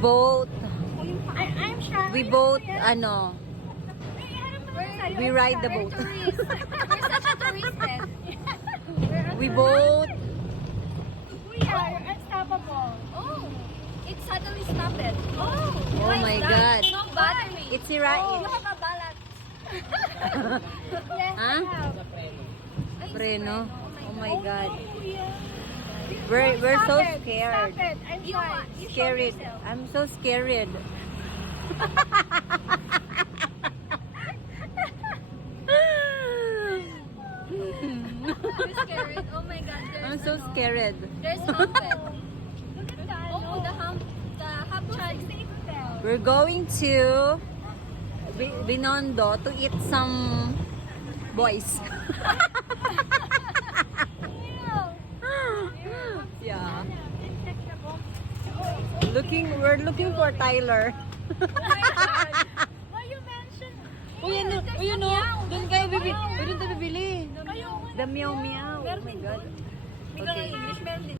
both, I'm shy. we both, ano, we ride the boat. We're such a tourist then. We both, We are unstoppable. Oh, it suddenly stopped it. Oh my God. No battery. It's right. You have a balance. Yes, Huh? I have. Preno. Oh my God. Oh, yeah. We're so Stop it. scared. Stop it. I'm shy. You show Scared. yourself. I'm so scared. You're scared. Oh my God. I'm so scared. There's humpet. Look at that. Oh, the hump child. We're going to Binondo to eat some boys. Yeah. We're looking for Tyler. Why you mention? Uy, no. Doon kayo bibili. Doon tayo bibili. The meow meow. Oh my God. Okay. English meron din.